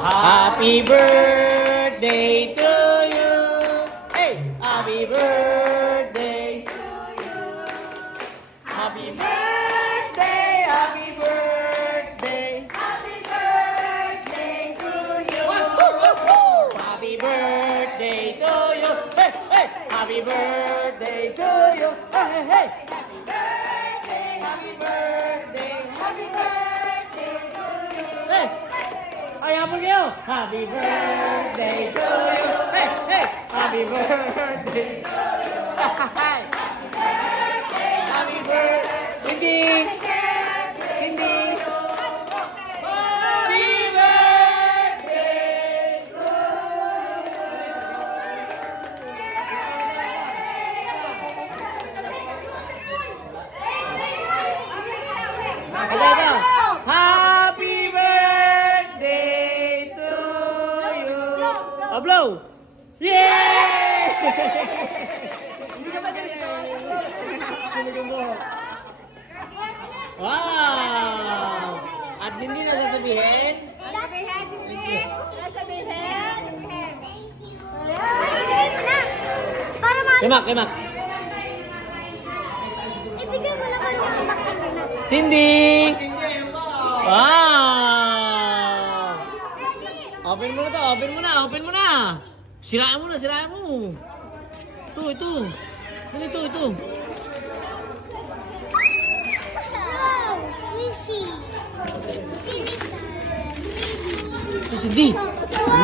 Happy birthday to you. Hey, happy birthday to you. Happy birthday, happy birthday. Happy birthday to you. Happy birthday to you. Hey, hey, happy birthday to you. Hey, hey. Happy birthday, Happy birthday, happy birthday to you. hey. Ay, habol kayo. Happy birthday to you. Hey, hey. Happy birthday. Happy birthday. Hindi. Hindi. Happy birthday to you. Happy birthday to you. Oh, blow. Yay! Hindi ka ba ganito? Wow! At hindi na sasabihin? Sabihin, Cindy. Sabihin. Para ma... Kimak, kimak. Ibigay mo naman yung vaccine na. Cindy! Wow! Open mo na to, open mo na, open mo na! Siraan mo na, siraan mo! Ito, ito! Ano ito, ito? Wow! Squishy. Ito, Cindy!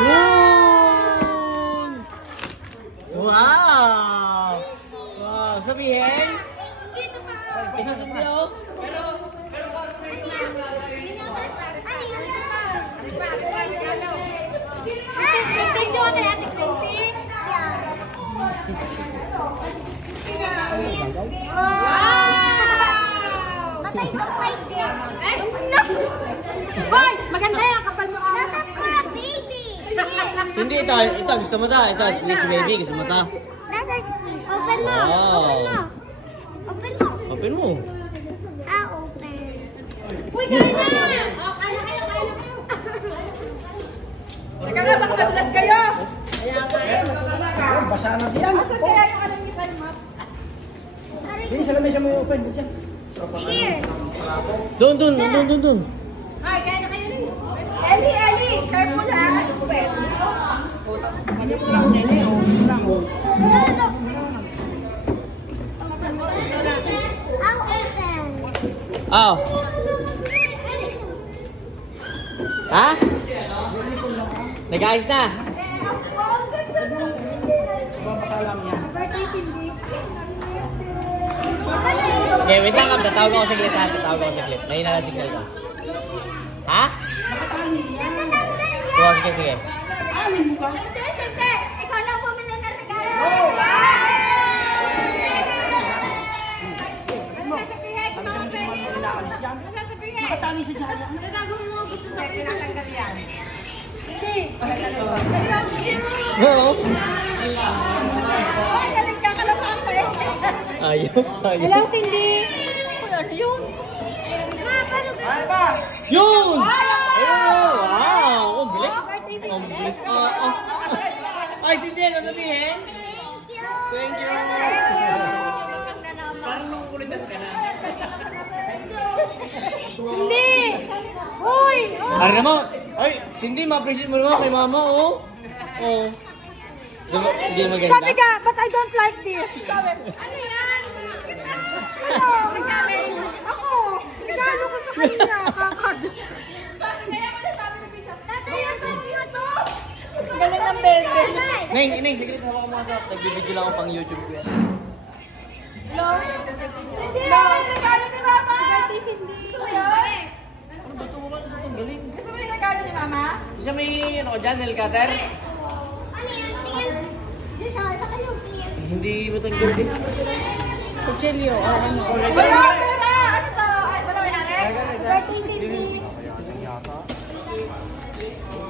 Yun! Wow! Wow! Sabihin? Pinasok niya, oh! Matay ko pwede. Hoy! Maganda yan. Kapal mo ako. Nasa para baby. Hindi, ito, gusto mo ta. Ito, si baby, gusto mo ta. Nasa squish. Open mo. Wow. Open mo. Open mo. Open mo. Open. Uy, kaya na! Kaya kayo. Teka nga, baka madulas kayo. Basa na diyan. Asan kaya yung alam niyo kalmap? Hindi, sa lamesa mo i-open. Diyan. Here. Doon. Ay, kaya na kayo rin. Ellie, careful ha. Ano mo lang, nene. O, ano lang. O. I'll open. Oh. Ha? Nag-ayos na. Basa lang yan. Okay, wait lang. Tatawag ako saglit ha. Tatawag ako saglit. May na signal ka. Ha? Oo, sige. Siyempre. Ikaw na bumili ng regalo. Sasabihin, Sabi siya hindi naman mo inaalis yan. sasabihin. Nakatali si Jaya. Nagago mo mga gusto sa pinatanggal yan. Oo. Ay, galing ka kalapate. Ayaw. Hello, Cindy. Yun! Oh, wow! Ang bilis. Ang bilis. Ay, Cindy, ano sabihin? Thank you. Parang nung kulitan ka na. Cindy! Uy! Ari mo. Ay, Cindy, ma-appreciate mo naman kay mama, oh. Oh. Hindi maganda. Sabi ka, but I don't like this. Sabi, ano yan? Ano? Ako, regalo ko sa kanya. Kakad. Kaya mo nasabi ng pizza. Tatay, mo to? Galing ng bebe. Neng, sige, hawakan mo ito. Nagbibideo lang ako pang YouTube ko yan. Hello? Cindy! Regalo ni Mama! Gusto mo yun? Ano ba ito? Ang galing. Gusto mo yung regalo ni Mama? Siya may, ano ko dyan, nail cutter? Ano yan? Tingin. Dito, sa kayo. Tingin. Hindi matanggal din. Kuchelyo, ano? Wala, pera! Ano to? Ay, wala may ari? Birthday, Cindy.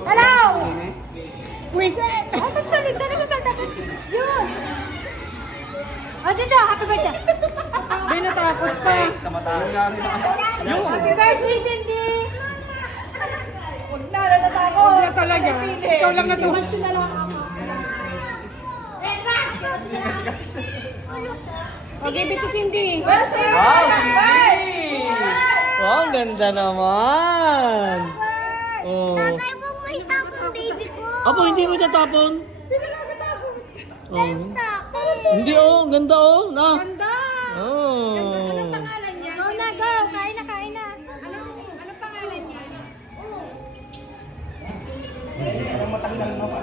Hello! Wiset! Oh, magsalita na magsalita ka. Yun! Oh, dito, happy birthday! Hindi natakot pa. Sa mata. Happy birthday, Cindy! Huwag na! Huwag na talaga. Ikaw lang na to. O, give it to Cindy. Wow, Cindy! Wow, ang ganda naman. Oh. Tatay, huwag mo itapon baby ko. Apo, hindi mo itatapon. Oh. Sa akin. Hindi oh, ganda oh. Na. Ganda. Oh. Anong pangalan niya? Go na, go. Kain na, kain na. Anong pangalan niya? Ang matanggal mo.